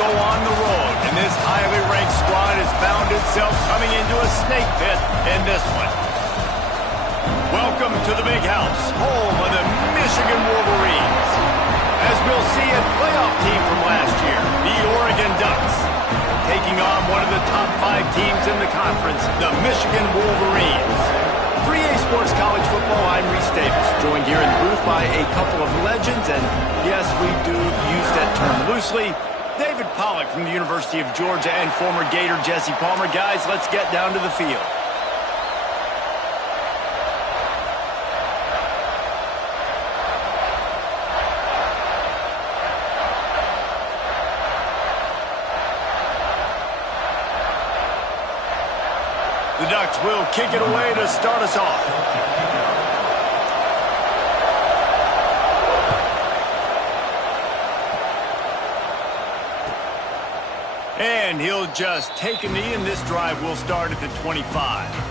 go on the road, and this highly ranked squad has found itself coming into a snake pit in this one. Welcome to the Big House, home of the Michigan Wolverines. As we'll see, a playoff team from last year, the Oregon Ducks, taking on one of the top 5 teams in the conference, the Michigan Wolverines. 3A Sports College Football, I'm Reese Davis, joined here in the booth by a couple of legends, and yes, we do use that term loosely. David Pollack from the University of Georgia and former Gator Jesse Palmer. Guys, let's get down to the field. The Ducks will kick it away to start us off. And he'll just take a knee, and this drive will start at the 25.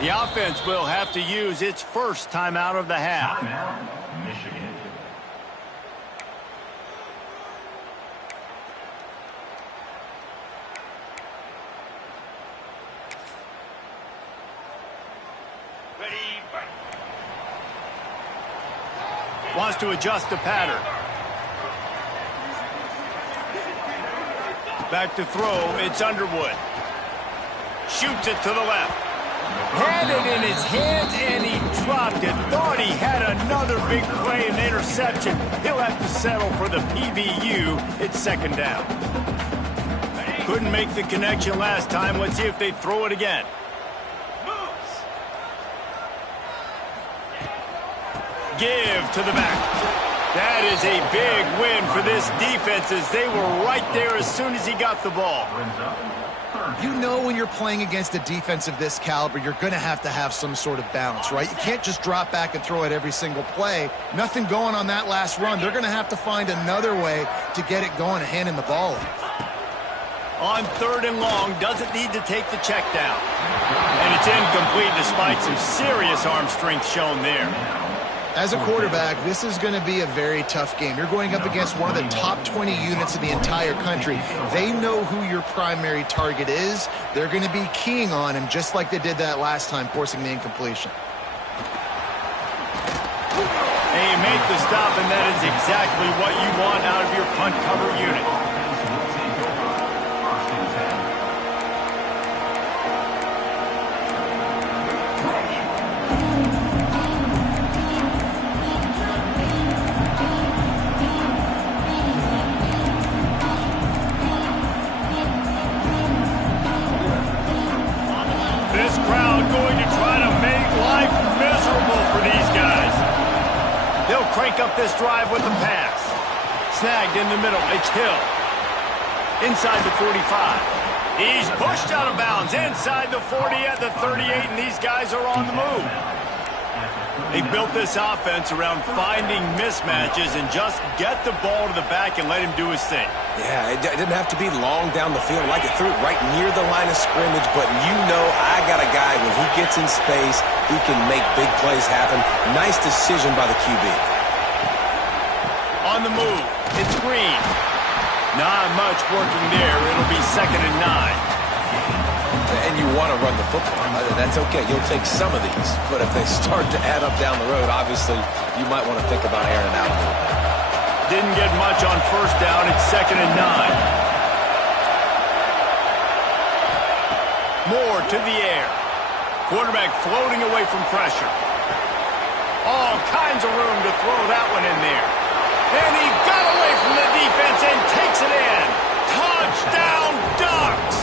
The offense will have to use its first timeout of the half. Timeout, Michigan. Ready, fight. Wants to adjust the pattern. Back to throw, it's Underwood. Shoots it to the left. Had it in his hands, and he dropped it. Thought he had another big play and interception. He'll have to settle for the PBU. It's second down. Couldn't make the connection last time. Let's see if they throw it again. Give to the back. That is a big win for this defense, as they were right there as soon as he got the ball. You know when you're playing against a defense of this caliber, you're going to have some sort of balance, right? You can't just drop back and throw it every single play. Nothing going on that last run. They're going to have to find another way to get it going and handing the ball off. On 3rd and long, doesn't need to take the check down. And it's incomplete despite some serious arm strength shown there. As a quarterback, this is going to be a very tough game. You're going up against one of the top 20 units in the entire country. They know who your primary target is. They're going to be keying on him just like they did that last time, forcing the incompletion. They make the stop, and that is exactly what you want out of your punt cover unit. This crowd going to try to make life miserable for these guys. They'll crank up this drive with the pass. Snagged in the middle. It's Hill. Inside the 45. He's pushed out of bounds. Inside the 40 at the 38, and these guys are on the move. They built this offense around finding mismatches and just get the ball to the back and let him do his thing. Yeah, it didn't have to be long down the field. Like it threw it right near the line of scrimmage, but you know I got a guy, when he gets in space, he can make big plays happen. Nice decision by the QB. On the move, it's Green. Not much working there. It'll be 2nd and 9. And you want to run the football. That's okay. You'll take some of these. But if they start to add up down the road, obviously, you might want to think about airing it out a little bit. Didn't get much on 1st down. It's 2nd and 9. Moore to the air. Quarterback floating away from pressure. All kinds of room to throw that one in there. And he got away from the defense and takes it in. Touchdown, Ducks!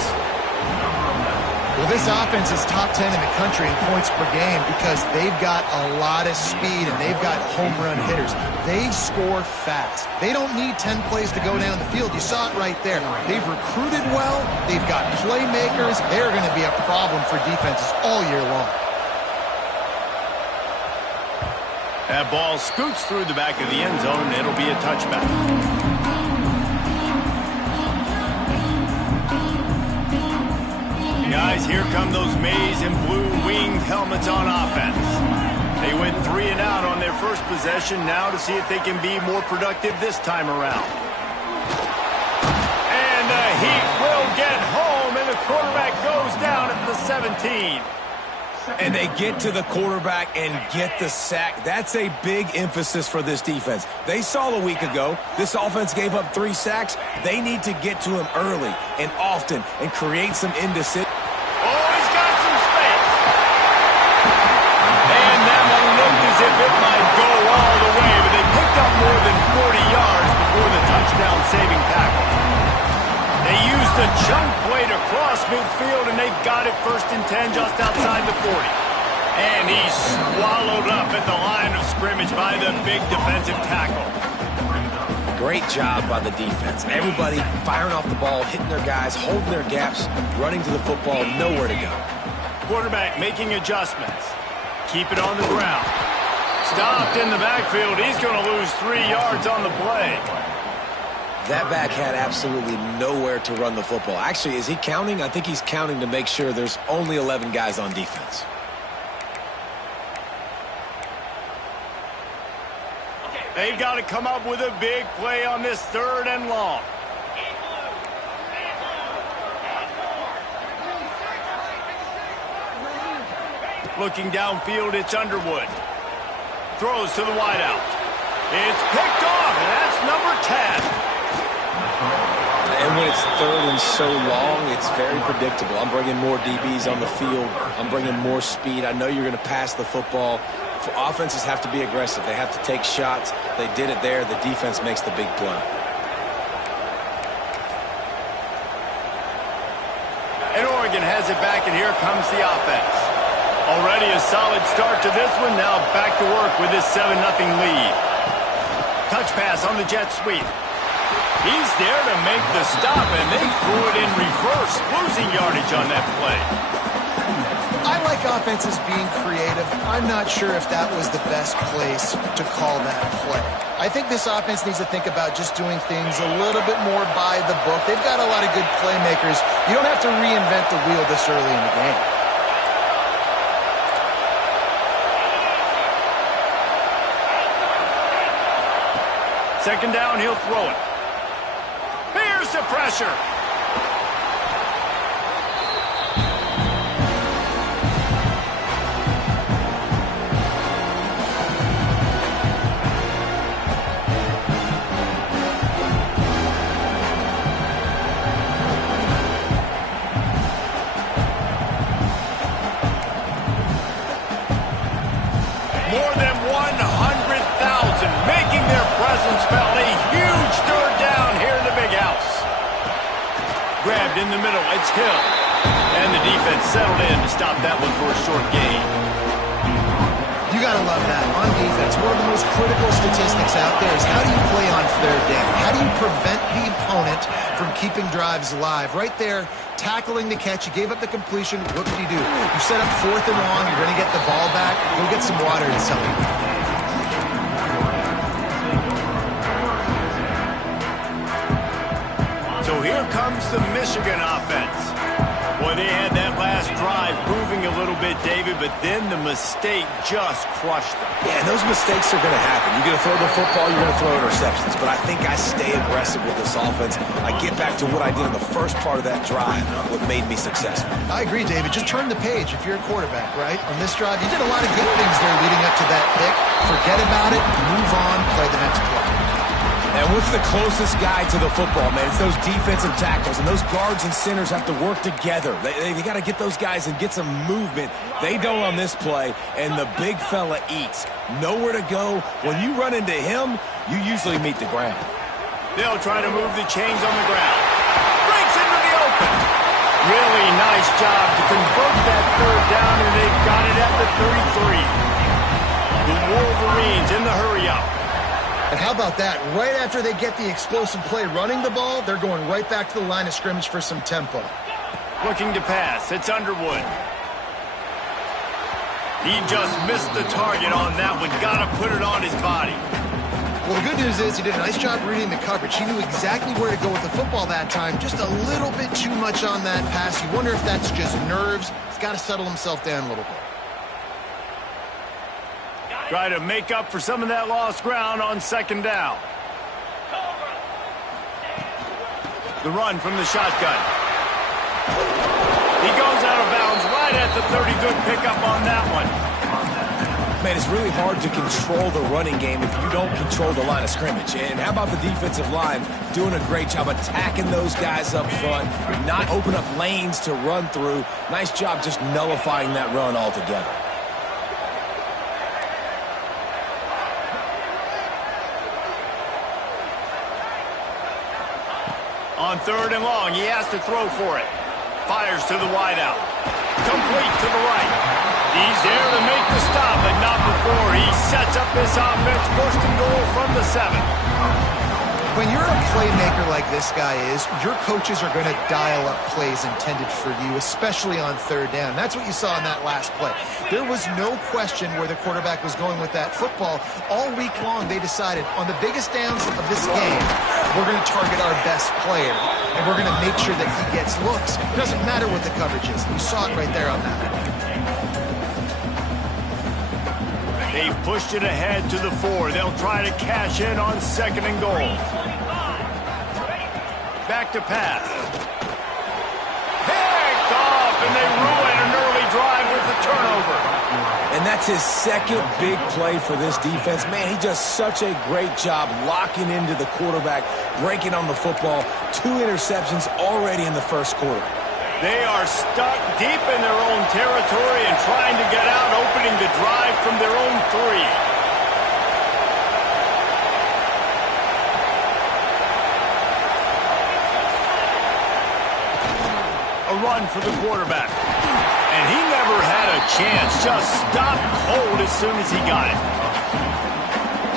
Well, this This offense is top 10 in the country in points per game because they've got a lot of speed and they've got home run hitters. They score fast. They don't need 10 plays to go down the field. You saw it right there. They've recruited well. They've got playmakers. They're going to be a problem for defenses all year long. That ball scoots through the back of the end zone, and it'll be a touchback. Guys, here come those maize and blue winged helmets on offense. They went 3 and out on their first possession, now to see if they can be more productive this time around. And the Heat will get home, and the quarterback goes down at the 17. And they get to the quarterback and get the sack. That's a big emphasis for this defense. They saw a week ago, this offense gave up 3 sacks. They need to get to him early and often and create some indecision. Oh, he's got some space. And that one looked as if it might go all the way, but they picked up more than 40 yards before the touchdown-saving tackle. They used the chunk play to cross midfield, and they've got it 1st and 10 just outside the 40. And he's swallowed up at the line of scrimmage by the big defensive tackle. Great job by the defense. Everybody firing off the ball, hitting their guys, holding their gaps, running to the football, nowhere to go. Quarterback making adjustments. Keep it on the ground. Stopped in the backfield. He's going to lose 3 yards on the play. That back had absolutely nowhere to run the football. Actually, is he counting? I think he's counting to make sure there's only 11 guys on defense. They've got to come up with a big play on this 3rd and long. Looking downfield, it's Underwood. Throws to the wideout. It's picked off, and that's number 10. And when it's 3rd and so long, it's very predictable. I'm bringing more DBs on the field. I'm bringing more speed. I know you're going to pass the football. Offenses have to be aggressive. They have to take shots. They did it there. The defense makes the big play. And Oregon has it back, and here comes the offense. Already a solid start to this one. Now back to work with this 7-0 lead. Touch pass on the jet sweep. He's there to make the stop, and they threw it in reverse, losing yardage on that play. I like offenses being creative. I'm not sure if that was the best place to call that play. I think this offense needs to think about just doing things a little bit more by the book. They've got a lot of good playmakers. You don't have to reinvent the wheel this early in the game. Second down, he'll throw it. Here's the pressure. More than 100,000 making their presence felt. A huge 3rd down here in the big house. Grabbed in the middle, it's Hill. And the defense settled in to stop that one for a short gain. You got to love that. On defense, one of the most critical statistics out there is how do you play on 3rd down? How do you prevent the opponent from keeping drives alive? Right there, tackling the catch. You gave up the completion. What did you do? You set up 4th and long. You're going to get the ball back. Go get some water and something. So here comes the Michigan offense. Boy, they had that last drive moving a little bit, David, but then the mistake just crushed them. Yeah, and those mistakes are going to happen. You're going to throw the football, you're going to throw interceptions. But I think I stay aggressive with this offense. I get back to what I did in the first part of that drive, what made me successful. I agree, David. Just turn the page if you're a quarterback, right? On this drive, you did a lot of good things there leading up to that pick. Forget about it, move on, play the next play. And what's the closest guy to the football, man? It's those defensive tackles, and those guards and centers have to work together. They got to get those guys and get some movement. They don't on this play, and the big fella eats. Nowhere to go. When you run into him, you usually meet the ground. They'll try to move the chains on the ground. Breaks into the open. Really nice job to convert that third down, and they've got it at the 33. The Wolverines in the hurry-up. And how about that? Right after they get the explosive play running the ball, they're going right back to the line of scrimmage for some tempo. Looking to pass. It's Underwood. He just missed the target on that one. Got to put it on his body. Well, the good news is he did a nice job reading the coverage. He knew exactly where to go with the football that time. Just a little bit too much on that pass. You wonder if that's just nerves. He's got to settle himself down a little bit. Try to make up for some of that lost ground on second down. The run from the shotgun. He goes out of bounds right at the 30. Good pickup on that one. Man, it's really hard to control the running game if you don't control the line of scrimmage. And how about the defensive line doing a great job attacking those guys up front, not open up lanes to run through. Nice job just nullifying that run altogether. On third and long, he has to throw for it. Fires to the wideout. Complete to the right. He's there to make the stop, but not before. He sets up this offense, first and goal from the 7. When you're a playmaker like this guy is, your coaches are going to dial up plays intended for you, especially on third down. That's what you saw in that last play. There was no question where the quarterback was going with that football. All week long, they decided on the biggest downs of this game, we're going to target our best player, and we're going to make sure that he gets looks. It doesn't matter what the coverage is. You saw it right there on that. They pushed it ahead to the 4. They'll try to cash in on second and goal. Back to pass. Picked off, and they ruin an early drive with the turnover. And that's his second big play for this defense. Man, he does such a great job locking into the quarterback, breaking on the football. 2 interceptions already in the first quarter. They are stuck deep in their own territory and trying to get out, opening the drive from their own 3. A run for the quarterback. And he never had a chance. Just stopped cold as soon as he got it.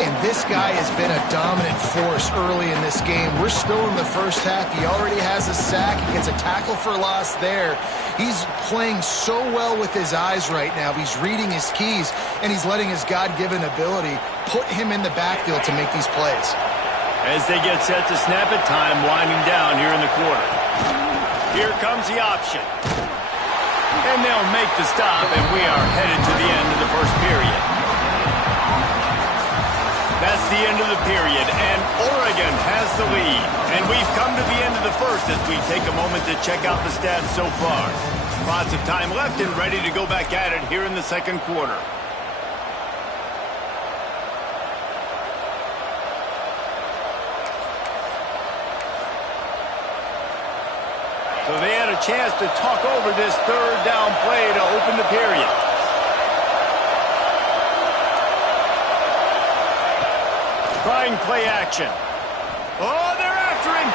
And this guy has been a dominant force early in this game. We're still in the first half. He already has a sack. He gets a tackle for loss there. He's playing so well with his eyes right now. He's reading his keys, and he's letting his God-given ability put him in the backfield to make these plays. As they get set to snap it, time winding down here in the quarter. Here comes the option. And they'll make the stop, and we are headed to the end of the first period. That's the end of the period, and Oregon has the lead. And we've come to the end of the first as we take a moment to check out the stats so far. Lots of time left and ready to go back at it here in the second quarter. So they had a chance to talk over this third down play to open the period. Trying play action. Oh, they're after him.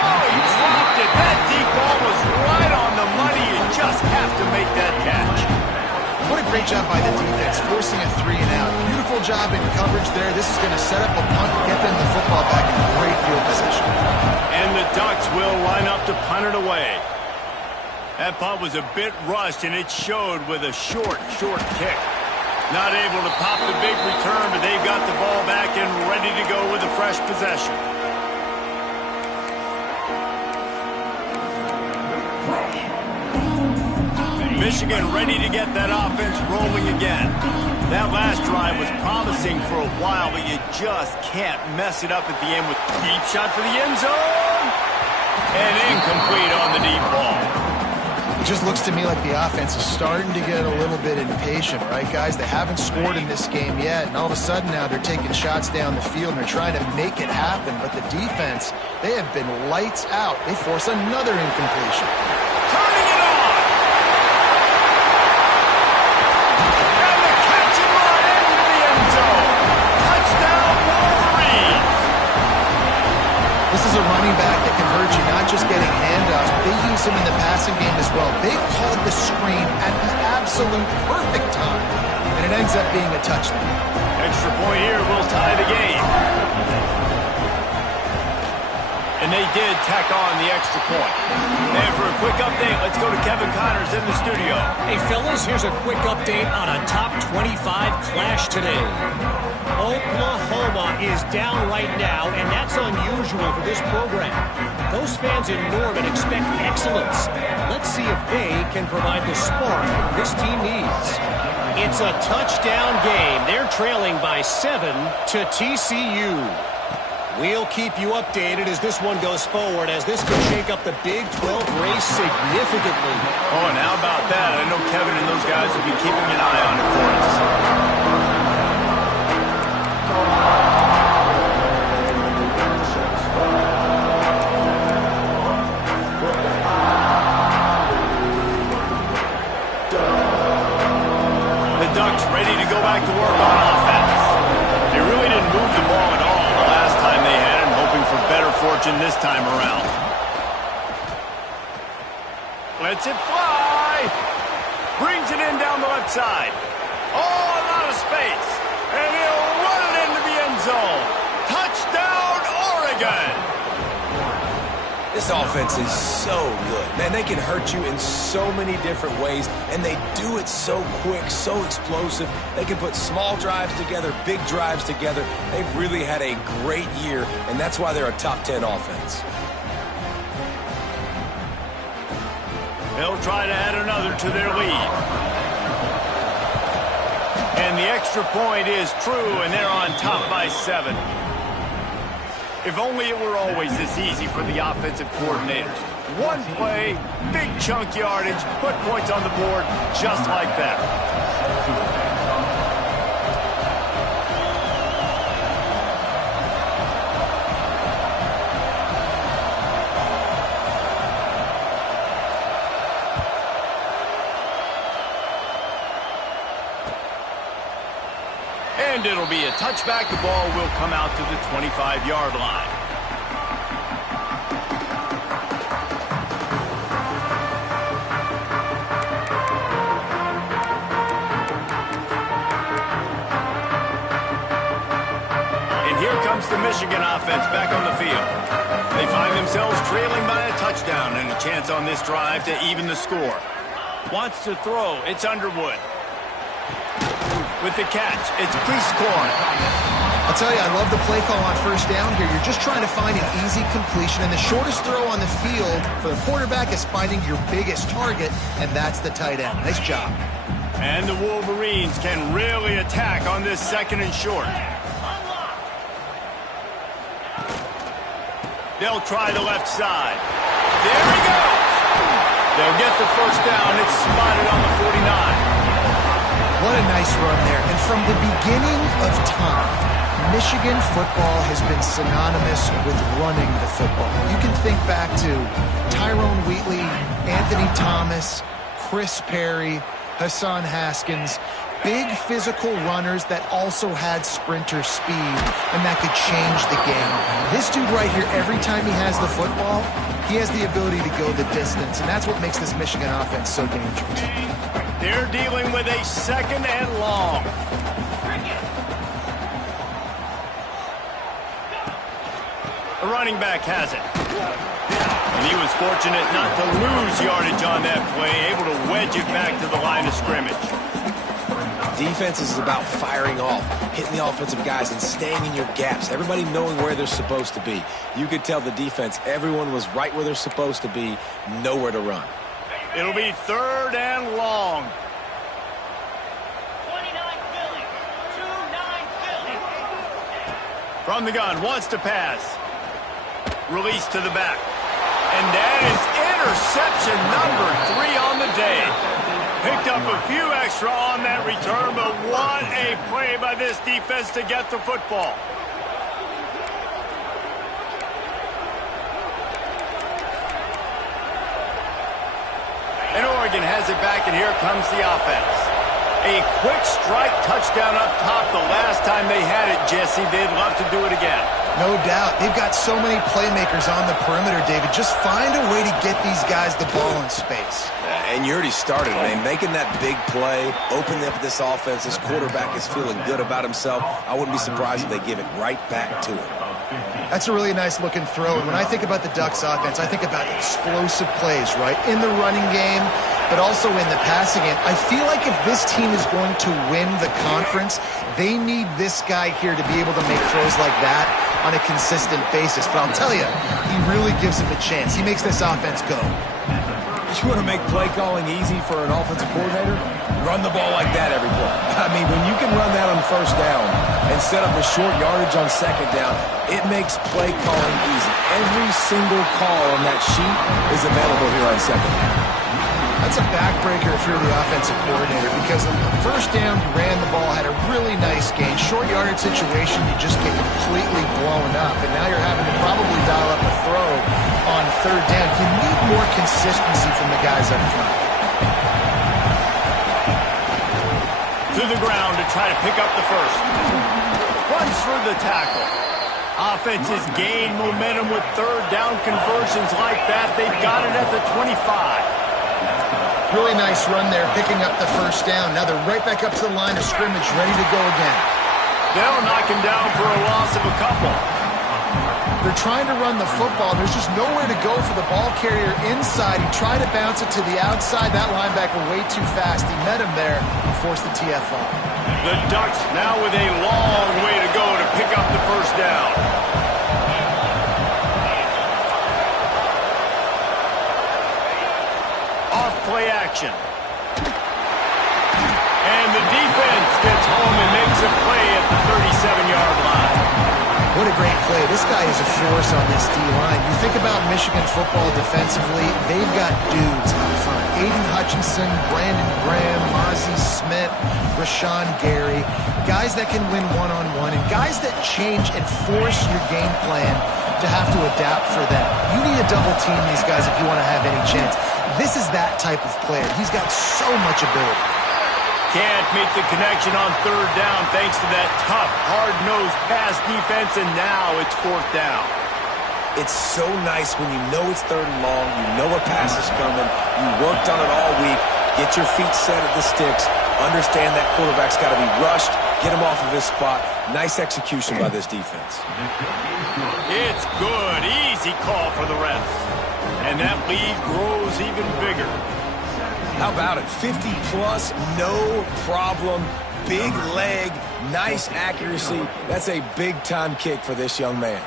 Oh, he dropped it. That deep ball was right on the money. You just have to make that catch. What a great job by the defense, forcing a 3 and out. Beautiful job in coverage there. This is going to set up a punt and get them the football back in great field position. And the Ducks will line up to punt it away. That punt was a bit rushed, and it showed with a short kick. Not able to pop the big return, but they've got the ball back and ready to go with a fresh possession. Michigan ready to get that offense rolling again. That last drive was promising for a while, but you just can't mess it up at the end with a deep shot for the end zone. And incomplete on the deep ball. It just looks to me like the offense is starting to get a little bit impatient, right, guys? They haven't scored in this game yet, and all of a sudden now they're taking shots down the field and they're trying to make it happen. But the defense, they have been lights out. They force another incompletion. Turning it on! And the catch and run into the end zone. Touchdown, Wolverine! This is a running back that can hurt you, not just getting handoffs, but they use him in the passing game as well. They called the screen at the absolute perfect time, and it ends up being a touchdown. Extra point here will tie the game. And they did tack on the extra point. And for a quick update, let's go to Kevin Connors in the studio. Hey, fellas, here's a quick update on a top 25 clash today. Oklahoma is down right now, and that's unusual for this program. Those fans in Norman expect excellence. Let's see if they can provide the spark this team needs. It's a touchdown game. They're trailing by 7 to TCU. We'll keep you updated as this one goes forward, as this could shake up the Big 12 race significantly. Oh, and how about that? I know Kevin and those guys will be keeping an eye on it for us. The Ducks ready to go back to work on offense. They really didn't move the ball at all the last time they had it, hoping for better fortune this time around. Lets it fly. Brings it in down the left side. Oh, a lot of space. And he'll run it into the end zone. Touchdown, Oregon. This offense is so good. Man, they can hurt you in so many different ways, and they do it so quick, so explosive. They can put small drives together, big drives together. They've really had a great year, and that's why they're a top 10 offense. They'll try to add another to their lead. And the extra point is true, and they're on top by 7. If only it were always this easy for the offensive coordinators. One play, big chunk yardage, put points on the board just like that. And it'll be a touchback. The ball will come out to the 25-yard line. And here comes the Michigan offense back on the field. They find themselves trailing by a touchdown and a chance on this drive to even the score. Wants to throw. It's Underwood. With the catch, it's Priestcorn. I'll tell you, I love the play call on first down here. You're just trying to find an easy completion, and the shortest throw on the field for the quarterback is finding your biggest target, and that's the tight end. Nice job. And the Wolverines can really attack on this second and short. They'll try the left side. There he goes. They'll get the first down. It's spotted on the 49. What a nice run there. And from the beginning of time, Michigan football has been synonymous with running the football. You can think back to Tyrone Wheatley, Anthony Thomas, Chris Perry, Hassan Haskins. Big physical runners that also had sprinter speed and that could change the game. This dude right here, every time he has the football, he has the ability to go the distance, and that's what makes this Michigan offense so dangerous. They're dealing with a second and long. The running back has it. And he was fortunate not to lose yardage on that play, able to wedge it back to the line of scrimmage. Defense is about firing off, hitting the offensive guys and staying in your gaps, everybody knowing where they're supposed to be. You could tell the defense, everyone was right where they're supposed to be, nowhere to run. It'll be third and long. 29 Philly. 2-9 Philly. From the gun, wants to pass. Release to the back. And that is interception number 3 on the day. Picked up a few extra on that return, but what a play by this defense to get the football. And Oregon has it back, and here comes the offense. A quick strike touchdown up top the last time they had it, Jesse. They'd love to do it again. No doubt. They've got so many playmakers on the perimeter, David. Just find a way to get these guys the ball in space. And you already started, man. Making that big play, opening up this offense. This quarterback is feeling good about himself. I wouldn't be surprised if they give it right back to him. That's a really nice looking throw. And when I think about the Ducks offense, I think about explosive plays, right? In the running game, but also in the passing game. I feel like if this team is going to win the conference, they need this guy here to be able to make throws like that on a consistent basis. But I'll tell you, he really gives him a chance. He makes this offense go. You want to make play calling easy for an offensive coordinator? Run the ball like that every play. I mean, when you can run that on first down and set up a short yardage on second down, it makes play calling easy. Every single call on that sheet is available here on second down. That's a backbreaker if you're the offensive coordinator, because on the first down, you ran the ball, had a really nice gain. Short yardage situation, you just get completely blown up, and now you're having to probably dial up a throw on third down. You need more consistency from the guys up front. To the ground to try to pick up the first. Runs for the tackle. Offenses gain momentum with third down conversions like that. They've got it at the 25. Really nice run there, picking up the first down. Now they're right back up to the line of scrimmage, ready to go again. They'll knock him down for a loss of a couple. They're trying to run the football. There's just nowhere to go for the ball carrier inside. He tried to bounce it to the outside. That linebacker way too fast. He met him there and forced the TFL. The Ducks now with a long way to go to pick up the first down. Off play action. And the defense gets home and makes a play at the 37-yard line. What a great play. This guy is a force on this D-line. You think about Michigan football defensively, they've got dudes up front. Aiden Hutchinson, Brandon Graham, Mozzie Smith, Rashawn Gary. Guys that can win one-on-one and guys that change and force your game plan to have to adapt for them. You need to double team these guys if you want to have any chance. This is that type of player. He's got so much ability. Can't make the connection on third down thanks to that tough, hard-nosed pass defense, and now it's fourth down. It's so nice when you know it's third and long, you know a pass is coming, you worked on it all week, get your feet set at the sticks, understand that quarterback's got to be rushed, get him off of his spot. Nice execution by this defense. It's good, easy call for the refs. And that lead grows even bigger. How about it? 50-plus, no problem. Big leg, nice accuracy. That's a big-time kick for this young man.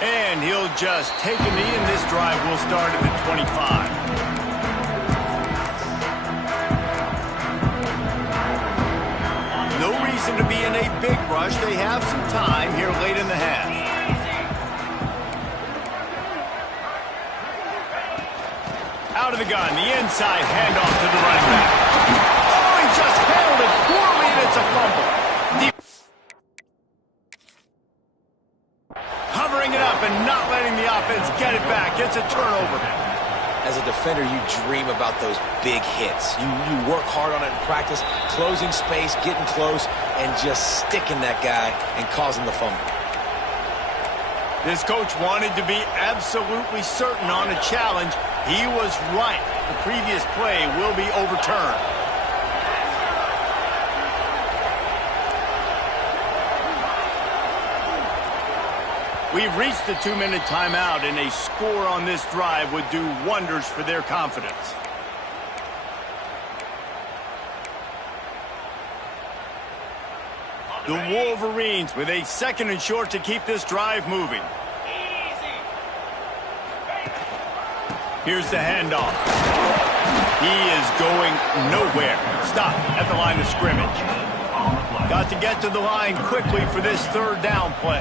And he'll just take a knee, and this drive will start at the 25. No reason to be in a big rush. They have some time here late in the half. Out of the gun, the inside handoff to the running back. Oh, he just handled it poorly, and it's a fumble. Covering it up and not letting the offense get it back. It's a turnover. As a defender, you dream about those big hits. You work hard on it in practice, closing space, getting close, and just sticking that guy and causing the fumble. This coach wanted to be absolutely certain on a challenge. He was right. The previous play will be overturned. We've reached the 2-minute timeout, and a score on this drive would do wonders for their confidence. The Wolverines with a 2nd and short to keep this drive moving. Here's the handoff. He is going nowhere. Stop at the line of scrimmage. Got to get to the line quickly for this third down play.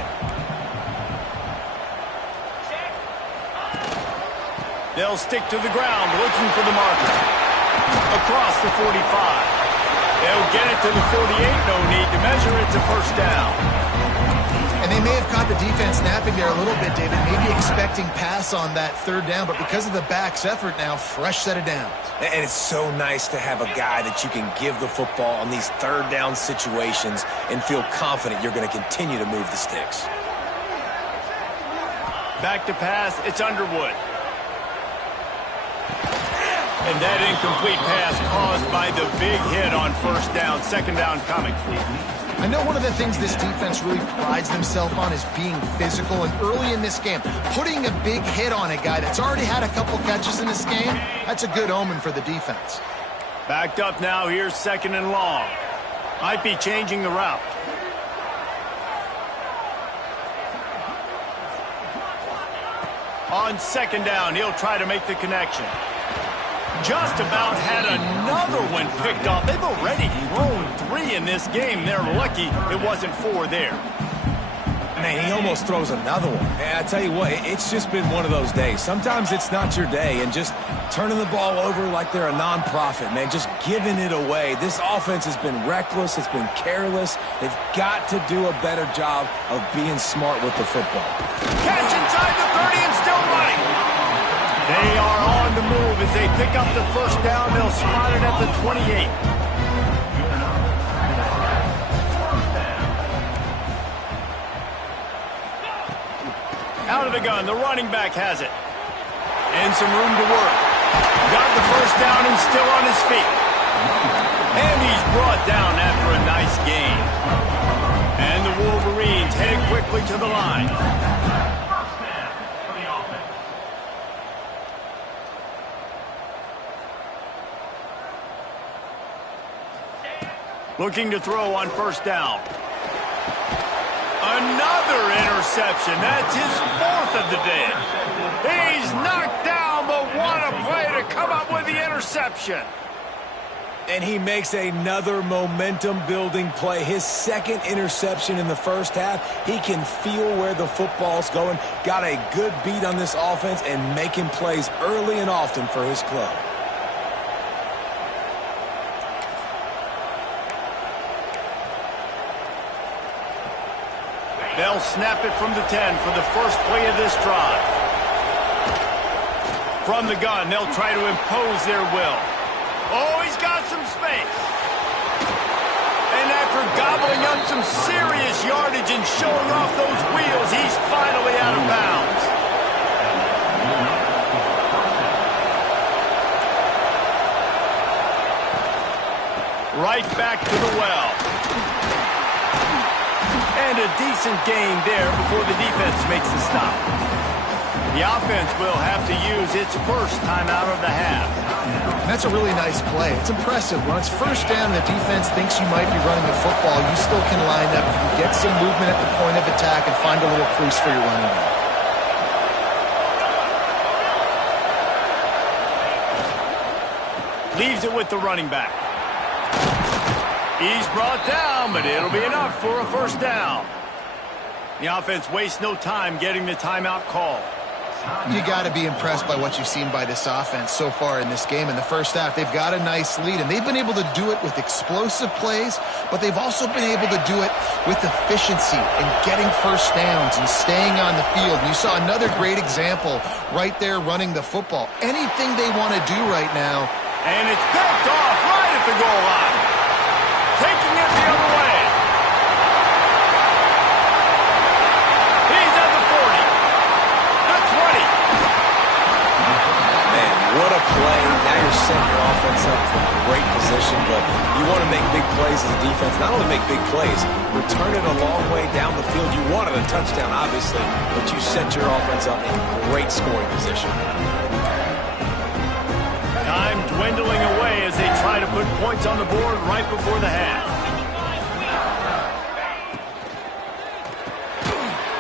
They'll stick to the ground looking for the marker. Across the 45. They'll get it to the 48. No need to measure. It's a first down. And they may have caught the defense napping there a little bit, David, maybe expecting pass on that third down, but because of the back's effort now, fresh set of downs. And it's so nice to have a guy that you can give the football on these third down situations and feel confident you're going to continue to move the sticks. Back to pass, it's Underwood. And that incomplete pass caused by the big hit on first down, second down coming. I know one of the things this defense really prides themselves on is being physical, and early in this game, putting a big hit on a guy that's already had a couple catches in this game, that's a good omen for the defense. Backed up now, here's second and long. Might be changing the route. On second down, he'll try to make the connection. Just about had another one picked off. They've already thrown 3 in this game. They're lucky it wasn't 4 there. Man, he almost throws another one. And I tell you what, it's just been one of those days. Sometimes it's not your day, and just turning the ball over like they're a non-profit, man, just giving it away. This offense has been reckless. It's been careless. They've got to do a better job of being smart with the football. Catch inside the 30 and still running. They are on the move as they pick up the first down. They'll spot it at the 28. Out of the gun, the running back has it. And some room to work. Got the first down and still on his feet. And he's brought down after a nice gain. And the Wolverines headed quickly to the line. Looking to throw on first down. Another interception. That's his 4th of the day. He's knocked down, but what a play to come up with the interception. And he makes another momentum-building play. His 2nd interception in the first half. He can feel where the football's going. Got a good beat on this offense and making plays early and often for his club. They'll snap it from the 10 for the first play of this drive. From the gun, they'll try to impose their will. Oh, he's got some space. And after gobbling up some serious yardage and showing off those wheels, he's finally out of bounds. Right back to the well. And a decent gain there before the defense makes the stop. The offense will have to use its first timeout of the half. That's a really nice play. It's impressive. When it's first down and the defense thinks you might be running the football, you still can line up. You can get some movement at the point of attack and find a little crease for your running back. Leaves it with the running back. He's brought down, but it'll be enough for a first down. The offense wastes no time getting the timeout call. You got to be impressed by what you've seen by this offense so far in this game. In the first half, they've got a nice lead, and they've been able to do it with explosive plays, but they've also been able to do it with efficiency and getting first downs and staying on the field. You saw another great example right there running the football. Anything they want to do right now. And it's picked off right at the goal line. Taking it the other way. He's at the 40. The 20. Man, what a play. Now you're setting your offense up for great position, but you want to make big plays as a defense. Not only make big plays, return it a long way down the field. You wanted a touchdown, obviously, but you set your offense up in great scoring position. Time dwindling away as they try to put points on the board right before the half.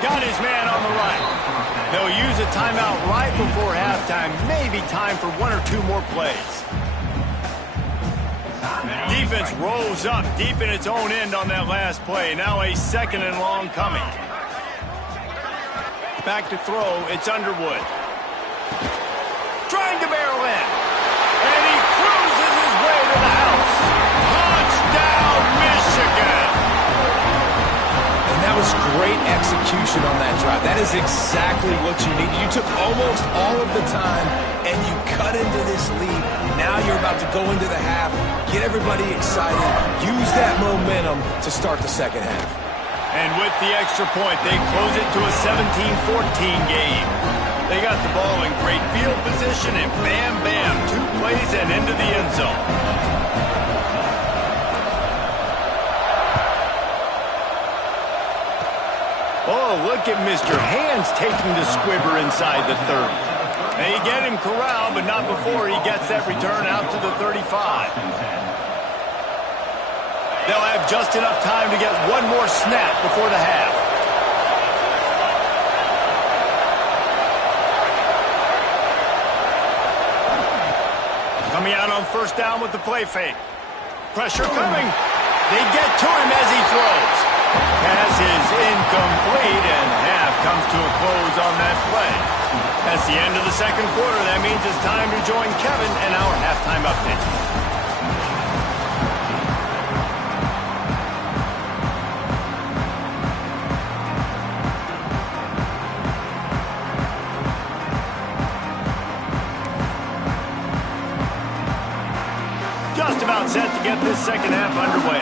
Got his man on the right. They'll use a timeout right before halftime. Maybe time for 1 or 2 more plays. Defense rolls up deep in its own end on that last play. Now a second and long coming. Back to throw. It's Underwood. Trying to barrel in. And he cruises his way to the house. Touchdown, Michigan! And that was was great execution on that drive. That is exactly what you need. You took almost all of the time, and you cut into this lead. Now you're about to go into the half, get everybody excited, use that momentum to start the second half. And with the extra point, they close it to a 17-14 game. They got the ball in great field position, and bam, bam, 2 plays and into the end zone. Oh, look at Mr. Hands taking the squibber inside the 30. They get him corralled, but not before he gets that return out to the 35. They'll have just enough time to get one more snap before the half. Coming out on first down with the play fake. Pressure coming. They get to him as he throws. Pass is incomplete, and half comes to a close on that play. That's the end of the second quarter. That means it's time to join Kevin and our halftime update. Just about set to get this second half underway.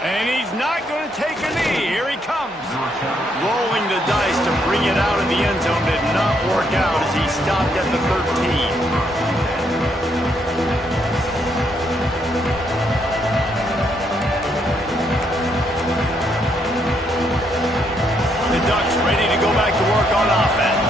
And he's not going to take a knee. Here he comes. Rolling the dice to bring it out of the end zone did not work out as he stopped at the 13. The Ducks ready to go back to work on offense.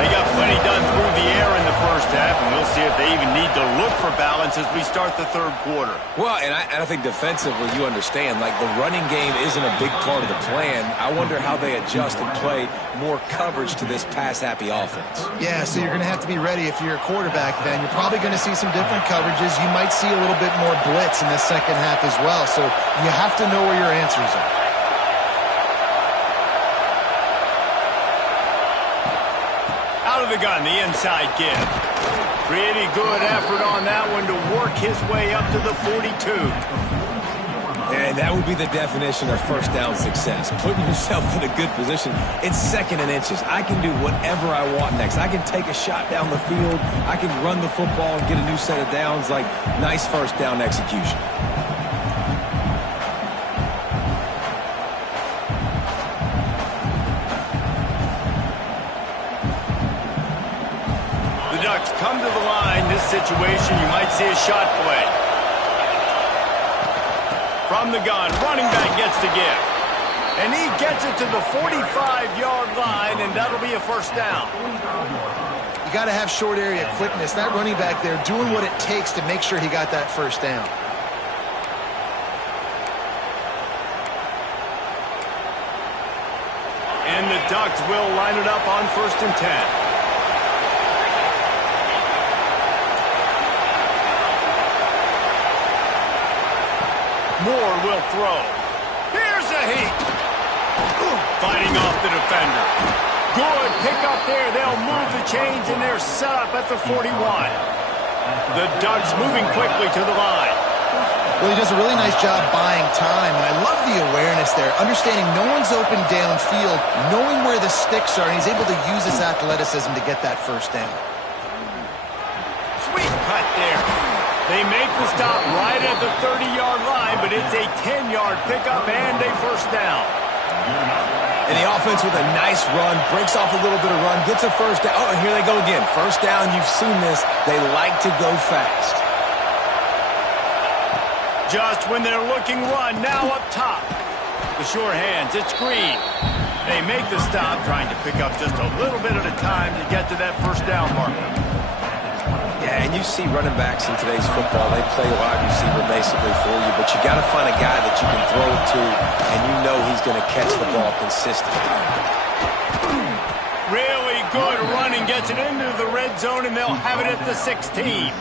They got plenty done through the air in the first half, and we'll see if they even need to look for balance as we start the third quarter. Well, and I think defensively, you understand, like the running game isn't a big part of the plan. I wonder how they adjust and play more coverage to this pass-happy offense. Yeah, so you're going to have to be ready if you're a quarterback then. You're probably going to see some different coverages. You might see a little bit more blitz in the second half as well, so you have to know where your answers are. Out of the gun, the inside give. Pretty good effort on that one to work his way up to the 42. And that would be the definition of first down success. Putting yourself in a good position. It's second and inches. I can do whatever I want next. I can take a shot down the field. I can run the football and get a new set of downs. Like, nice first down execution. Come to the line. This situation, you might see a shot play. From the gun, running back gets the give. And he gets it to the 45-yard line, and that'll be a first down. You got to have short area quickness. That running back there doing what it takes to make sure he got that first down. And the Ducks will line it up on 1st and 10. Moore will throw. Here's a heat. Fighting off the defender. Good pick up there. They'll move the chains, and they're set up at the 41. The Ducks moving quickly to the line. Well, he does a really nice job buying time, and I love the awareness there. Understanding no one's open downfield, knowing where the sticks are, and he's able to use his athleticism to get that first down. Sweet cut there. They make the stop right at the 30-yard line, but it's a 10-yard pickup and a first down. And the offense with a nice run, breaks off a little bit of run, gets a first down. Oh, and here they go again. First down, you've seen this. They like to go fast. Just when they're looking run, now up top. The sure hands, it's Green. They make the stop, trying to pick up just a little bit at a time to get to that first down marker. Yeah, and you see running backs in today's football, they play wide receiver basically for you, but you got to find a guy that you can throw it to, and you know he's going to catch the ball consistently. Really good running, gets it into the red zone, and they'll have it at the 16.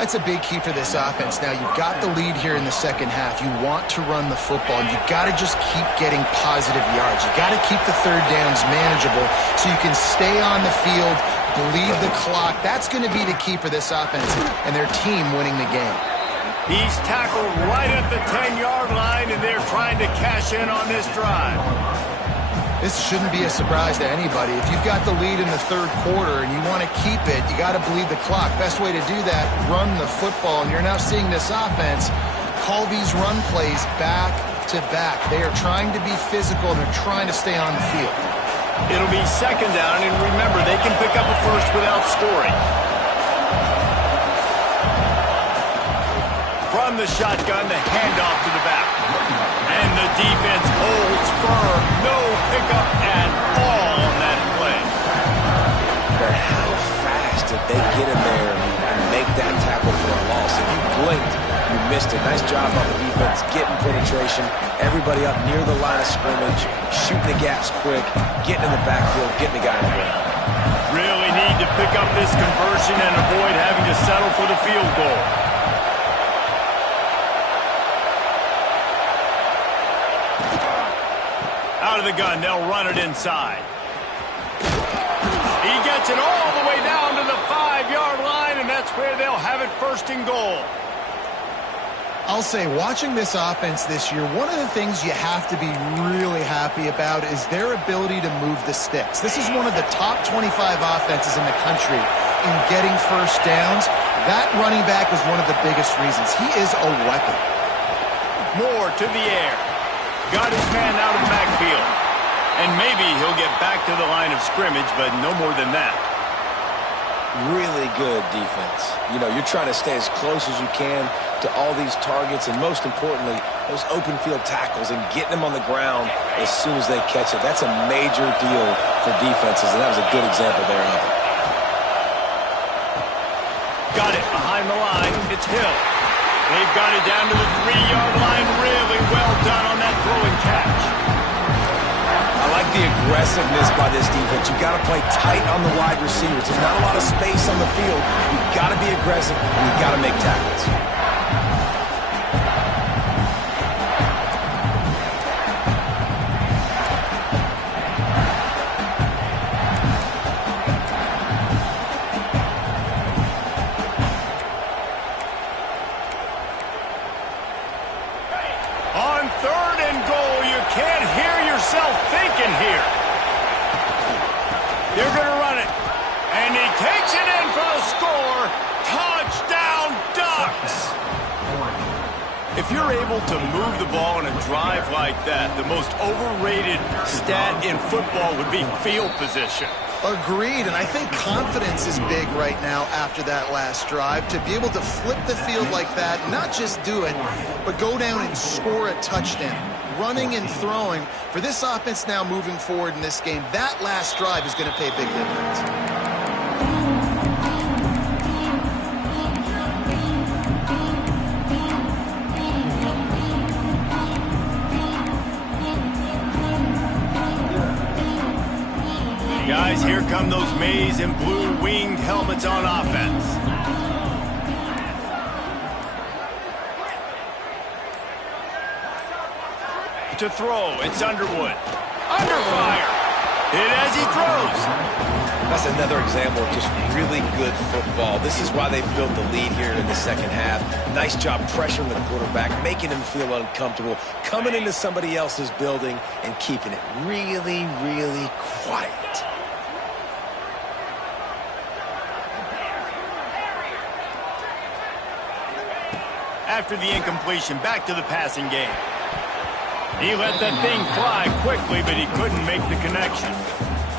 That's a big key for this offense. Now, you've got the lead here in the second half. You want to run the football. You've got to just keep getting positive yards. You've got to keep the third downs manageable so you can stay on the field, bleed the clock. That's going to be the key for this offense and their team winning the game. He's tackled right at the 10-yard line, and they're trying to cash in on this drive. This shouldn't be a surprise to anybody. If you've got the lead in the third quarter and you want to keep it, you got to bleed the clock. Best way to do that, run the football. And you're now seeing this offense call these run plays back to back. They are trying to be physical, and they're trying to stay on the field. It'll be second down, and remember, they can pick up a first without scoring. From the shotgun, the handoff to the back. And the defense holds firm. No pickup at all on that play. But how fast did they get in there and make that tackle for a loss? If you blinked, you missed it. Nice job on the defense, getting penetration. Everybody up near the line of scrimmage, shooting the gaps quick, getting in the backfield, getting the guy in the ground. Really need to pick up this conversion and avoid having to settle for the field goal. Out of the gun, they'll run it inside. He gets it all the way down to the 5-yard line, and that's where they'll have it first and goal. I'll say, watching this offense this year, one of the things you have to be really happy about is their ability to move the sticks. This is one of the top 25 offenses in the country in getting first downs. That running back is one of the biggest reasons. He is a weapon. Moore to the air. Got his man out of the backfield. And maybe he'll get back to the line of scrimmage, but no more than that. Really good defense. You know, you're trying to stay as close as you can to all these targets, and most importantly, those open field tackles and getting them on the ground as soon as they catch it. That's a major deal for defenses, and that was a good example there of it. Got it behind the line. It's Hill. They've got it down to the 3-yard line. Really well done on that throw and catch. I like the aggressiveness by this defense. You've got to play tight on the wide receivers. There's not a lot of space on the field. You've got to be aggressive, and you've got to make tackles. On 3rd and goal, you can't hear yourself thinking here. They're going to run it. And he takes it in for the score. Touchdown, Ducks! If you're able to move the ball in a drive like that, the most overrated stat in football would be field position. Agreed, and I think confidence is big right now after that last drive. To be able to flip the field like that, not just do it, but go down and score a touchdown. Running and throwing, for this offense now moving forward in this game, that last drive is going to pay big dividends. Guys, here come those maize and blue winged helmets on offense. To throw, it's Underwood. Under fire. Hit as he throws. That's another example of just really good football. This is why they built the lead here in the second half. Nice job pressuring the quarterback, making him feel uncomfortable, coming into somebody else's building and keeping it really, really quiet. After the incompletion, back to the passing game. He let that thing fly quickly, but he couldn't make the connection.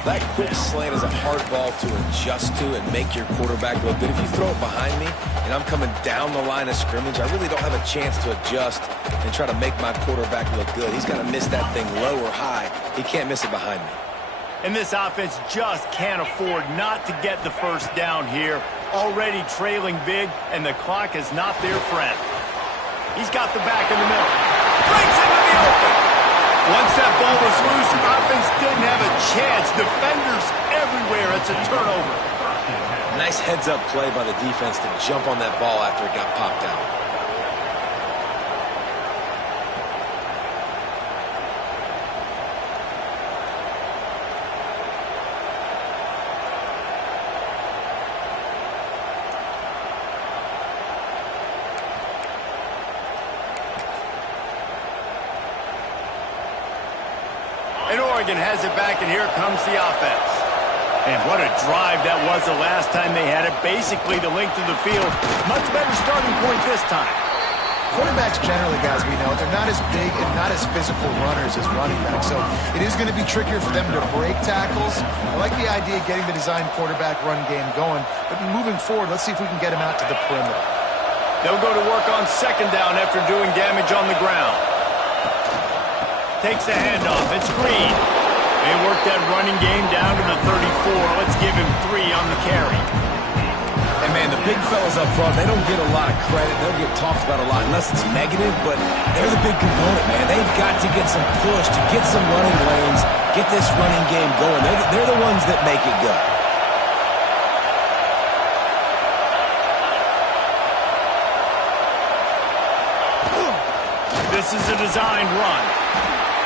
That quick slant is a hard ball to adjust to and make your quarterback look good. If you throw it behind me and I'm coming down the line of scrimmage, I really don't have a chance to adjust and try to make my quarterback look good. He's got to miss that thing low or high. He can't miss it behind me. And this offense just can't afford not to get the first down here. Already trailing big, and the clock is not their friend. He's got the back in the middle. Breaks into the open. Once that ball was loose, offense didn't have a chance. Defenders everywhere. It's a turnover. Nice heads-up play by the defense to jump on that ball after it got popped out. And Oregon has it back, and here comes the offense. And what a drive that was the last time they had it. Basically the length of the field. Much better starting point this time. Quarterbacks generally, guys, we know, they're not as big and not as physical runners as running backs. So it is going to be trickier for them to break tackles. I like the idea of getting the design quarterback run game going. But moving forward, let's see if we can get him out to the perimeter. They'll go to work on second down after doing damage on the ground. Takes the handoff. It's Green. They work that running game down to the 34. Let's give him 3 on the carry. And, man, the big fellas up front, they don't get a lot of credit. They don't get talked about a lot unless it's negative, but they're the big component, man. They've got to get some push, to get some running lanes, get this running game going. They're the ones that make it go. This is a designed run.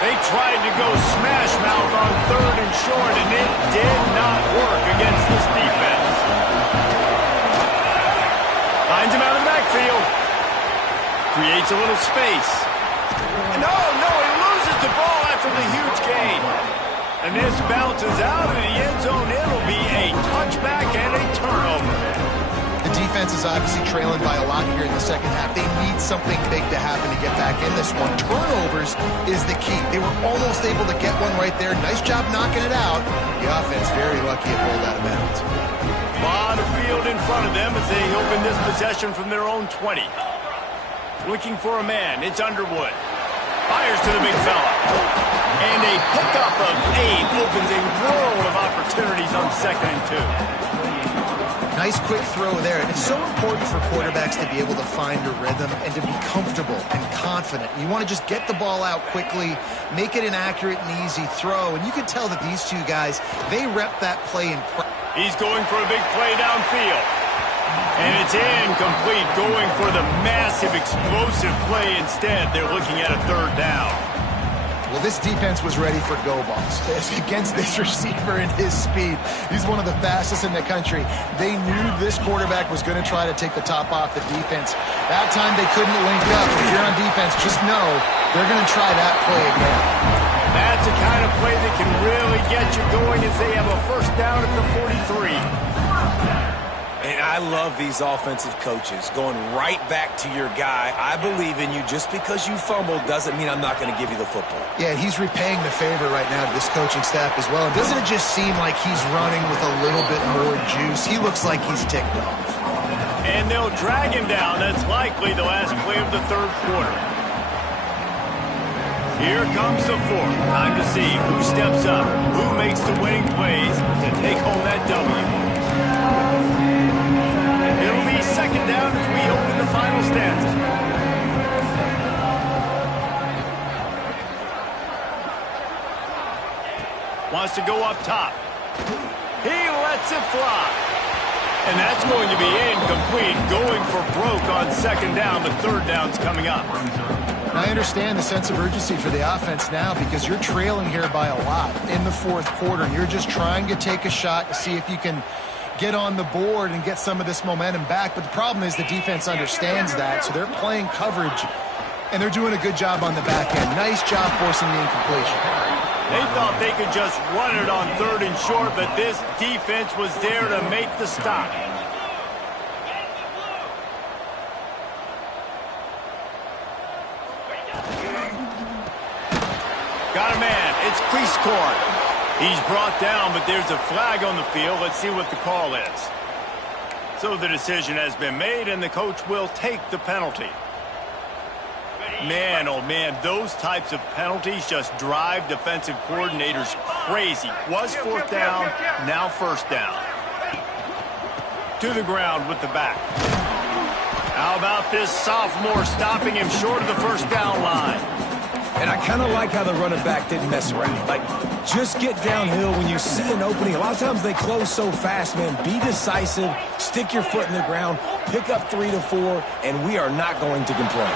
They tried to go smash mouth on 3rd and short, and it did not work against this defense. Finds him out of the backfield. Creates a little space. No, he loses the ball after the huge gain. And this bounces out of the end zone. It'll be a touchback and a turnover. The defense is obviously trailing by a lot here in the second half. They need something big to happen to get back in this one. Turnovers is the key. They were almost able to get one right there. Nice job knocking it out. The offense very lucky it rolled out of bounds. A lot of field in front of them as they open this possession from their own 20. Looking for a man. It's Underwood. Fires to the big fella. And a pickup of 8 opens a world of opportunities on 2nd and 2. Nice quick throw there. And it's so important for quarterbacks to be able to find a rhythm and to be comfortable and confident. You want to just get the ball out quickly, make it an accurate and easy throw. And you can tell that these two guys, they rep that play in practice. He's going for a big play downfield. And it's incomplete, going for the massive explosive play instead. They're looking at a 3rd down. Well, this defense was ready for go balls. Against this receiver and his speed, he's one of the fastest in the country. They knew this quarterback was going to try to take the top off the defense. That time they couldn't link up. If you're on defense, just know they're going to try that play again. That's the kind of play that can really get you going as they have a 1st down at the 43. And I love these offensive coaches going right back to your guy. I believe in you. Just because you fumbled doesn't mean I'm not going to give you the football. Yeah, he's repaying the favor right now to this coaching staff as well. And doesn't it just seem like he's running with a little bit more juice? He looks like he's ticked off. And they'll drag him down. That's likely the last play of the 3rd quarter. Here comes the 4th. Time to see who steps up, who makes the winning plays to take home that W. It'll be 2nd down as we open the final stanza. Wants to go up top. He lets it fly. And that's going to be incomplete. Going for broke on 2nd down, but 3rd down's coming up. And I understand the sense of urgency for the offense now because you're trailing here by a lot in the 4th quarter. You're just trying to take a shot to see if you can get on the board and get some of this momentum back. But the problem is the defense understands that, so they're playing coverage, and they're doing a good job on the back end. Nice job forcing the incompletion. They thought they could just run it on 3rd and short, but this defense was there to make the stop. Got a man. It's Priestcorn. He's brought down, but there's a flag on the field. Let's see what the call is. So the decision has been made, and the coach will take the penalty. Man, oh man, those types of penalties just drive defensive coordinators crazy. Was 4th down, now 1st down. To the ground with the back. How about this sophomore stopping him short of the 1st down line? And I kind of like how the running back didn't mess around. Like, just get downhill when you see an opening. A lot of times they close so fast, man. Be decisive, stick your foot in the ground, pick up 3 to 4, and we are not going to complain.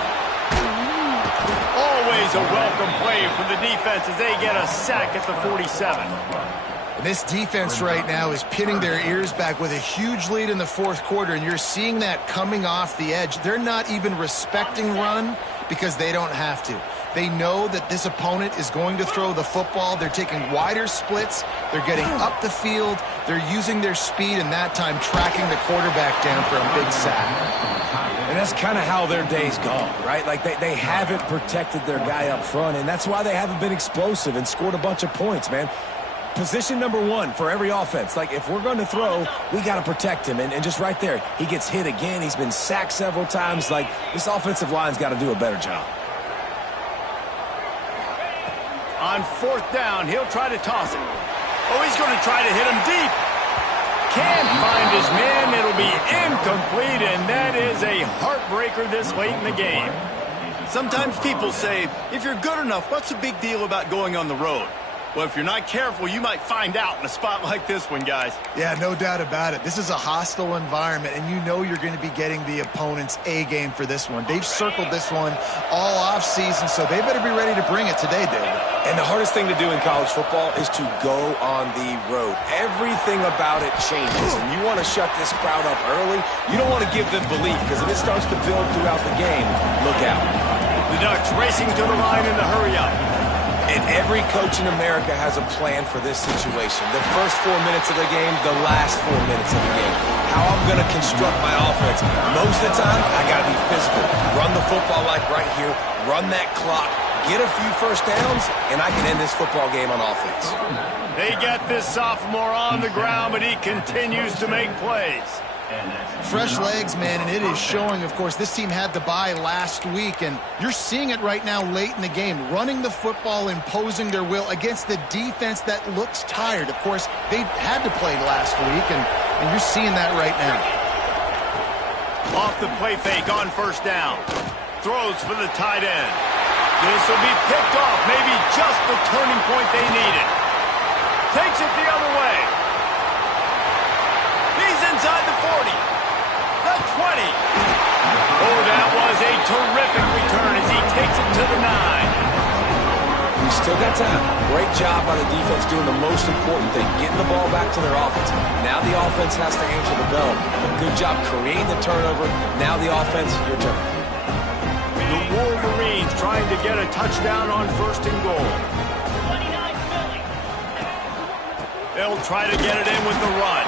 Always a welcome play for the defense as they get a sack at the 47. This defense right now is pinning their ears back with a huge lead in the fourth quarter, and you're seeing that coming off the edge. They're not even respecting run because they don't have to. They know that this opponent is going to throw the football. They're taking wider splits. They're getting up the field. They're using their speed, and that time tracking the quarterback down for a big sack. And that's kind of how their day's gone, right? Like, they haven't protected their guy up front, and that's why they haven't been explosive and scored a bunch of points, man. Position number 1 for every offense. Like, if we're going to throw, we got to protect him. And just right there, he gets hit again. He's been sacked several times. Like, this offensive line's got to do a better job. On fourth down, he'll try to toss it. Oh, he's going to try to hit him deep. Can't find his man. It'll be incomplete, and that is a heartbreaker this late in the game. Sometimes people say, if you're good enough, what's the big deal about going on the road? Well, if you're not careful, you might find out in a spot like this one, guys. Yeah, no doubt about it. This is a hostile environment, and you know you're going to be getting the opponent's A-game for this one. They've circled this one all offseason, so they better be ready to bring it today, David. And the hardest thing to do in college football is to go on the road. Everything about it changes, and you want to shut this crowd up early. You don't want to give them belief, because if it starts to build throughout the game, look out. The Ducks racing to the line in the hurry-up. And every coach in America has a plan for this situation. The first 4 minutes of the game, the last 4 minutes of the game. How I'm going to construct my offense. Most of the time, I got to be physical. Run the football like right here. Run that clock. Get a few first downs, and I can end this football game on offense. They get this sophomore on the ground, but he continues to make plays. Fresh legs, man, and it is showing, of course. This team had the bye last week, and you're seeing it right now late in the game. Running the football, imposing their will against the defense that looks tired. Of course, they had to play last week, and you're seeing that right now. Off the play fake on first down. Throws for the tight end. This will be picked off, maybe just the turning point they needed. Takes it the other way. He's inside the 40, the 20. Oh, that was a terrific return as he takes it to the 9. We still got time. Great job by the defense doing the most important thing, getting the ball back to their offense. Now the offense has to answer the bell. A good job creating the turnover. Now the offense, your turn. The Wolverines trying to get a touchdown on first and goal. 29 Philly. They'll try to get it in with the run.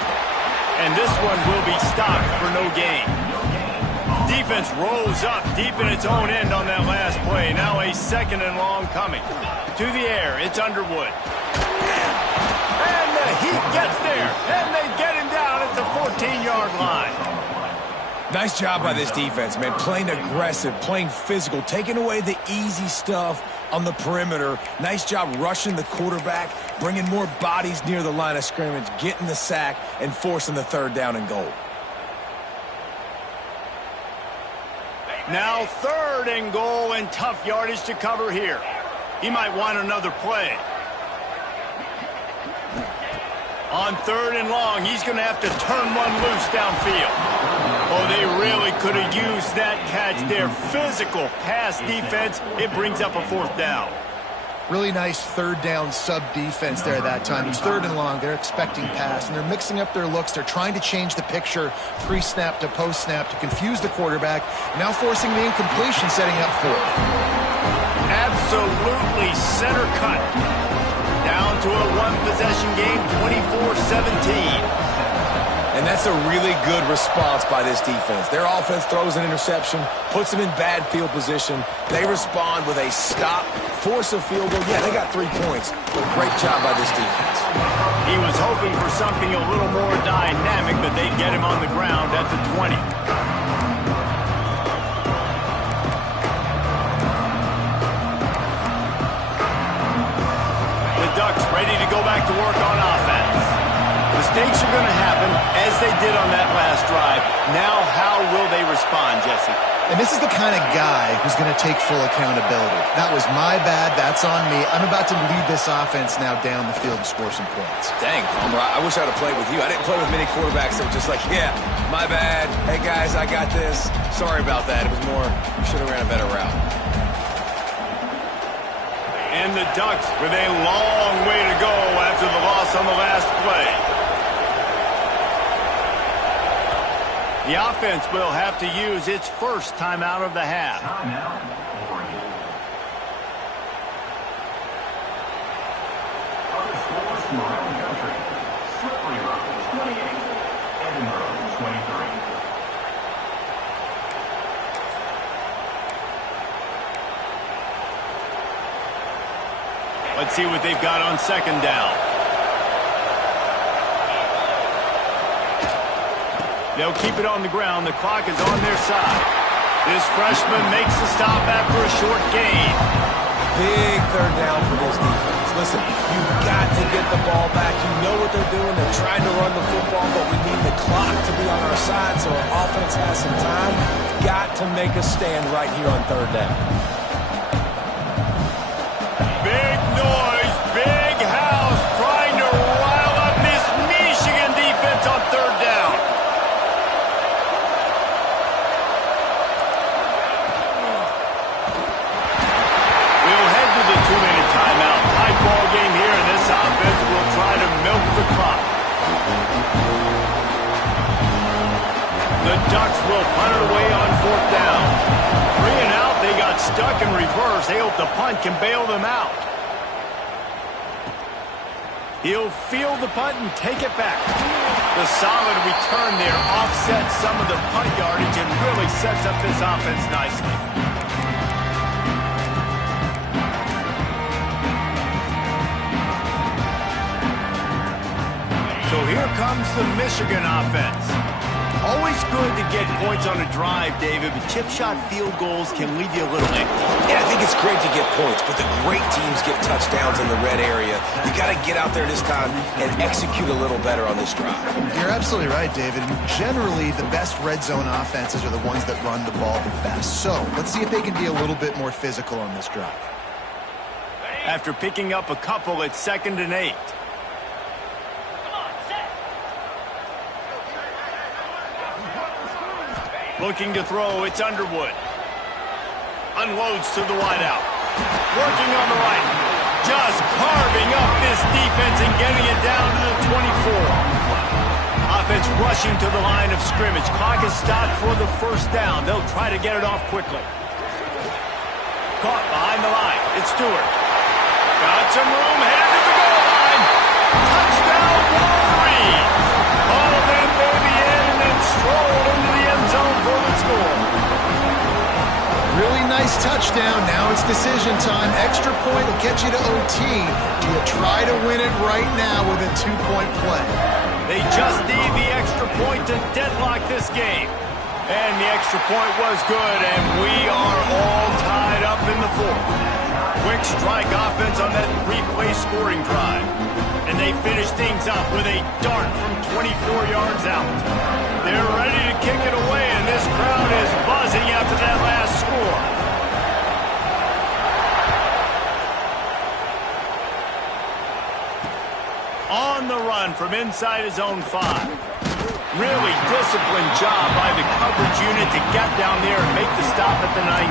And this one will be stopped for no gain. Defense rolls up deep in its own end on that last play. Now a second and long coming. To the air, it's Underwood. And the Heat gets there. And they get him down at the 14-yard line. Nice job by this defense, man. Playing aggressive, playing physical, taking away the easy stuff on the perimeter. Nice job rushing the quarterback, bringing more bodies near the line of scrimmage, getting the sack, and forcing the third down and goal. Now third and goal, and tough yardage to cover here. He might want another play. On third and long, he's going to have to turn one loose downfield. Oh, they really could have used that catch there. Physical pass defense. It brings up a fourth down. Really nice third down sub-defense there that time. It's third and long. They're expecting pass, and they're mixing up their looks. They're trying to change the picture pre-snap to post-snap to confuse the quarterback, now forcing the incompletion, setting up fourth. Absolutely center cut. Down to a one-possession game, 24-17. And that's a really good response by this defense. Their offense throws an interception, puts them in bad field position. They respond with a stop, force a field goal. Yeah, they got 3 points, but great job by this defense. He was hoping for something a little more dynamic, but they get him on the ground at the 20. The Ducks ready to go back to work on offense. Mistakes are going to happen, as they did on that last drive. Now, how will they respond, Jesse? And this is the kind of guy who's going to take full accountability. That was my bad. That's on me. I'm about to lead this offense now down the field and score some points. Dang, Palmer, I wish I'd have played with you. I didn't play with many quarterbacks that were just like, yeah, my bad. Hey, guys, I got this. Sorry about that. It was more, you should have ran a better route. And the Ducks with a long way to go after the loss on the last play. The offense will have to use its first timeout of the half. Timeout, Oregon. Other scores from around the country. Slippery Rock, 28. Edinburgh, 23. Let's see what they've got on second down. They'll keep it on the ground. The clock is on their side. This freshman makes the stop after a short gain. Big third down for this defense. Listen, you've got to get the ball back. You know what they're doing. They're trying to run the football, but we need the clock to be on our side so our offense has some time. Got to make a stand right here on third down. Big noise, big house, trying to rile up this Michigan defense on third down. We'll head to the 2-minute timeout. Tight ball game here, and this offense will try to milk the clock. The Ducks will punt it away on fourth down. 3 and out, they got stuck in reverse. They hope the punt can bail them out. He'll field the punt and take it back. The solid return there offsets some of the punt yardage and really sets up this offense nicely. So here comes the Michigan offense. Always good to get points on a drive, David, but chip shot field goals can leave you a little empty. Yeah, I think it's great to get points, but the great teams get touchdowns in the red area. You got to get out there this time and execute a little better on this drive. You're absolutely right, David. Generally, the best red zone offenses are the ones that run the ball the best. So let's see if they can be a little bit more physical on this drive. After picking up a couple, it's 2nd and 8. Looking to throw, it's Underwood. Unloads to the wideout. Working on the right. Just carving up this defense and getting it down to the 24. Offense rushing to the line of scrimmage. Clock is stopped for the first down. They'll try to get it off quickly. Caught behind the line. It's Stewart. Got some room, headed to the goal line. Touchdown, Wolverine. All that baby in and then strolled into the end zone for the score. Really nice touchdown. Now it's decision time. Extra point will get you to OT. Do you try to win it right now with a 2-point play? They just need the extra point to deadlock this game. And the extra point was good, and we are all tied up in the fourth. Quick strike offense on that replay scoring drive. And they finish things up with a dart from 24 yards out. They're ready to kick it away, and this crowd is buzzing after that last score. On the run from inside his own 5. Really disciplined job by the coverage unit to get down there and make the stop at the 19.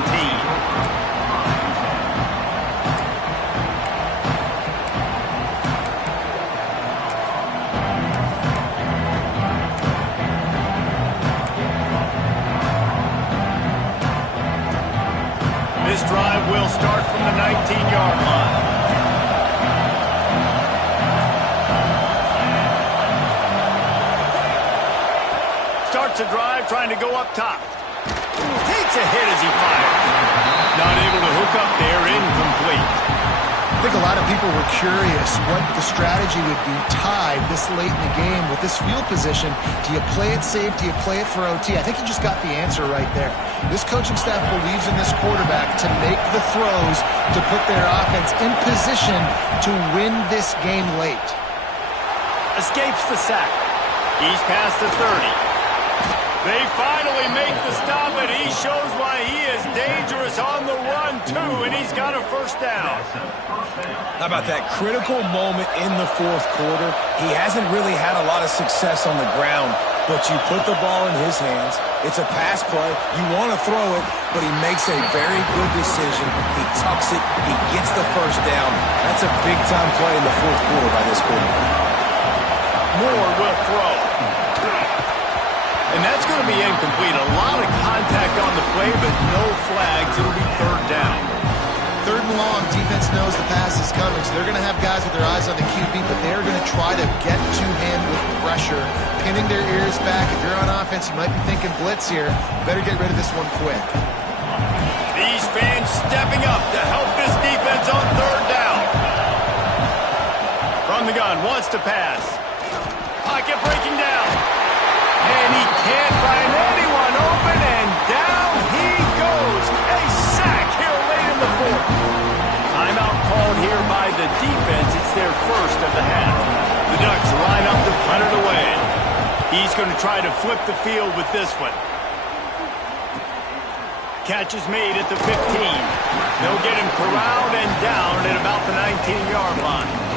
This drive will start from the 19-yard line. Starts a drive trying to go up top. Takes a hit as he fires. Not able to hook up there, incomplete. I think a lot of people were curious what the strategy would be tied this late in the game with this field position. Do you play it safe? Do you play it for OT? I think you just got the answer right there. This coaching staff believes in this quarterback to make the throws to put their offense in position to win this game late. Escapes the sack. He's past the 30. They finally make the stop, and he shows why he is dangerous on the run, too, and he's got a first down. How about that critical moment in the fourth quarter? He hasn't really had a lot of success on the ground, but you put the ball in his hands. It's a pass play. You want to throw it, but he makes a very good decision. He tucks it. He gets the first down. That's a big-time play in the fourth quarter by this quarterback. Moore will throw. And that's going to be incomplete. A lot of contact on the play, but no flags. It'll be third down. Third and long, defense knows the pass is coming, so they're going to have guys with their eyes on the QB, but they're going to try to get to him with pressure, pinning their ears back. If you're on offense, you might be thinking blitz here. You better get rid of this one quick. These fans stepping up to help this defense on third down. From the gun, wants to pass. Pocket breaking down. And he can't find anyone open, and down he goes. A sack here late in the fourth. Timeout called here by the defense. It's their first of the half. The Ducks line up to punt it away. He's going to try to flip the field with this one. Catch is made at the 15. They'll get him corralled and down at about the 19-yard line.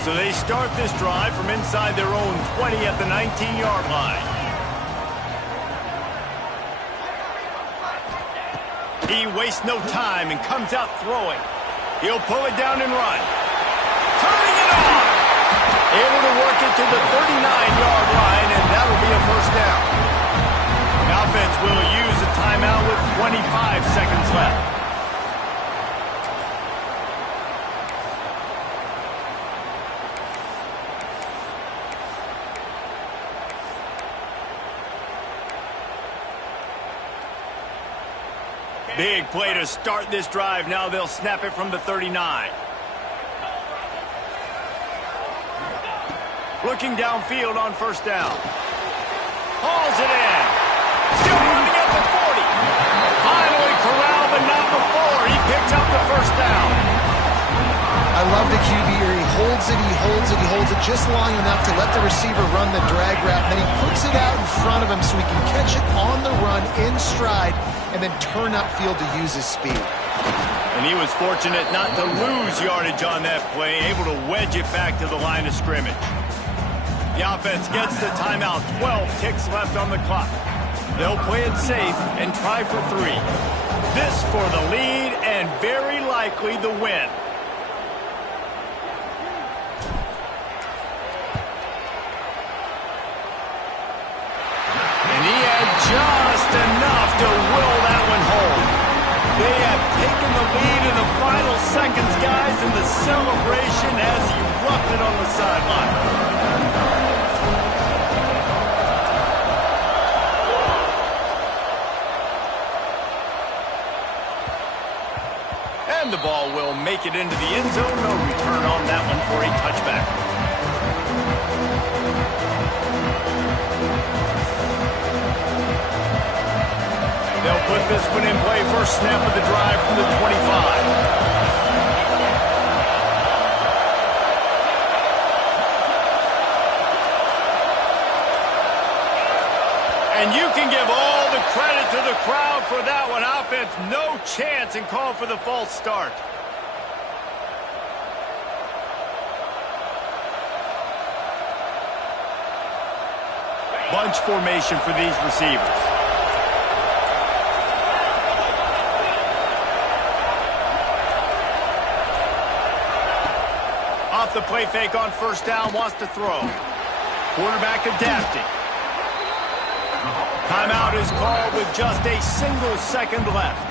So they start this drive from inside their own 20 at the 19-yard line. He wastes no time and comes out throwing. He'll pull it down and run. Turning it on! Able to work it to the 39-yard line, and that'll be a first down. The offense will use a timeout with 25 seconds left. Big play to start this drive. Now they'll snap it from the 39. Looking downfield on first down. Hauls it in. Still running at the 40. Finally corralled, but not before. He picks up the first down. I love the QB here. He holds it, he holds it, he holds it just long enough to let the receiver run the drag route. And then he puts it out in front of him so he can catch it on the run in stride and then turn upfield to use his speed. And he was fortunate not to lose yardage on that play, able to wedge it back to the line of scrimmage. The offense gets the timeout. 12 ticks left on the clock. They'll play it safe and try for 3. This for the lead and very likely the win. And he had just enough to will that one home. They have taken the lead in the final seconds, guys, and the celebration has erupted on the sideline. And the ball will make it into the end zone. No return on that one for a touchback. They'll put this one in play. First snap of the drive from the 25. And you can give all the credit to the crowd for that one. Offense, no chance, and call for the false start. Bunch formation for these receivers. Off the play fake on first down, wants to throw. Quarterback adapting. Timeout is called with just a single second left.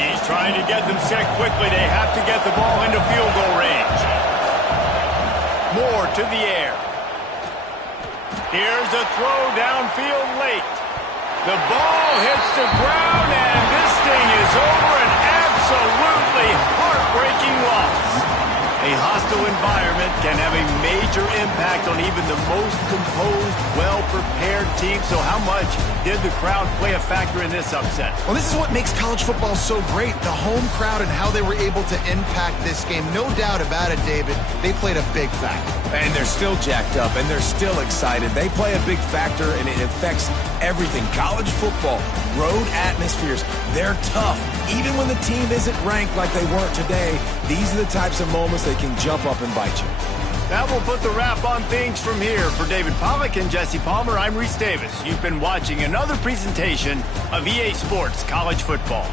He's trying to get them set quickly. They have to get the ball into field goal range. Moore to the air. Here's a throw downfield late. The ball hits the ground, and this thing is over. An absolutely heartbreaking loss. A hostile environment can have a major impact on even the most composed, well-prepared team. So how much did the crowd play a factor in this upset? Well, this is what makes college football so great, the home crowd and how they were able to impact this game. No doubt about it, David, they played a big factor. And they're still jacked up, and they're still excited. They play a big factor, and it affects everything. College football, road atmospheres, they're tough. Even when the team isn't ranked like they weren't today, these are the types of moments they can jump up and bite you. That will put the wrap on things from here. For David Pollack and Jesse Palmer, I'm Reese Davis. You've been watching another presentation of EA Sports College Football.